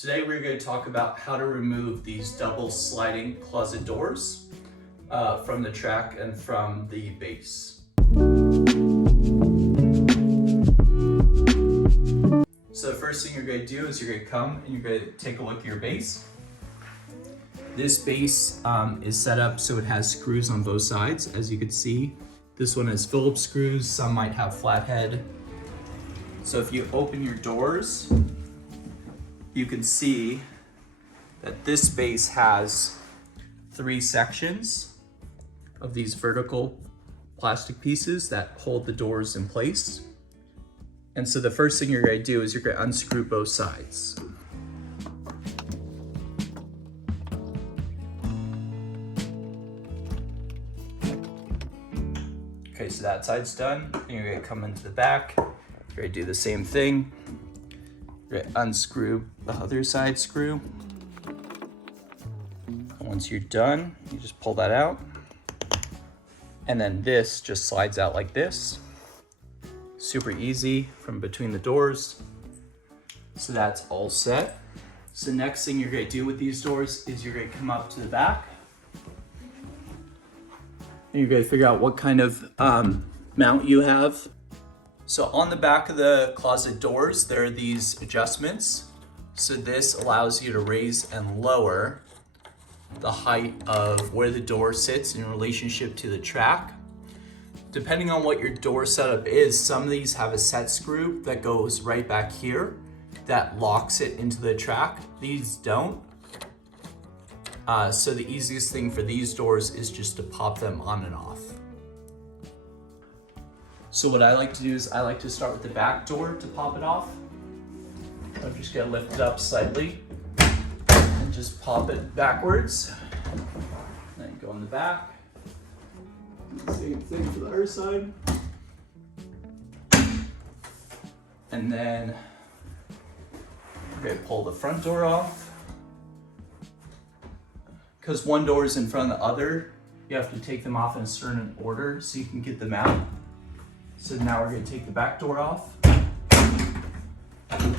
Today we're going to talk about how to remove these double sliding closet doors from the track and from the base. So the first thing you're going to do is you're going to come and you're going to take a look at your base. This base is set up so it has screws on both sides. As you can see, this one has Phillips screws, some might have flathead. So if you open your doors, you can see that this base has 3 sections of these vertical plastic pieces that hold the doors in place. And so the first thing you're going to do is you're going to unscrew both sides. Okay, so that side's done. And you're going to come into the back. You're going to do the same thing. You're going to unscrew the other side screw. And once you're done, you just pull that out. And then this just slides out like this. Super easy from between the doors. So that's all set. So next thing you're going to do with these doors is you're going to come up to the back. And you're going to figure out what kind of mount you have. So on the back of the closet doors, there are these adjustments. So this allows you to raise and lower the height of where the door sits in relationship to the track. Depending on what your door setup is, some of these have a set screw that goes right back here that locks it into the track. These don't. So the easiest thing for these doors is just to pop them on and off. So what I like to do is I like to start with the back door to pop it off. I'm just gonna lift it up slightly and just pop it backwards. Then go on the back. Same thing for the other side. And then we're gonna pull the front door off. Because one door is in front of the other, you have to take them off in a certain order so you can get them out. So now we're going to take the back door off. And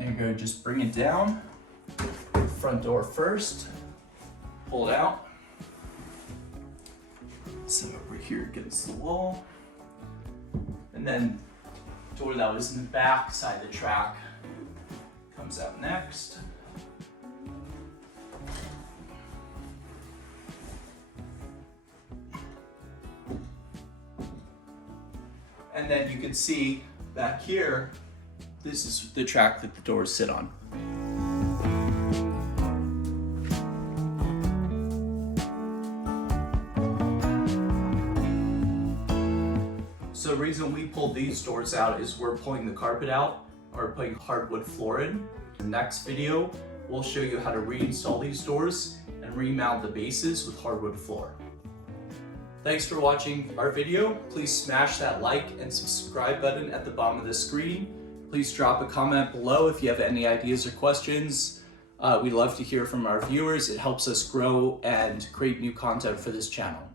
you're going to just bring it down. Front door first. Pull it out. So over here against the wall. And then door that was in the back side of the track comes out next. And then you can see back here, this is the track that the doors sit on. So the reason we pulled these doors out is we're pulling the carpet out or putting hardwood floor in. In the next video, we'll show you how to reinstall these doors and remount the bases with hardwood floor. Thanks for watching our video. Please smash that like and subscribe button at the bottom of the screen. Please drop a comment below if you have any ideas or questions. We'd love to hear from our viewers. It helps us grow and create new content for this channel.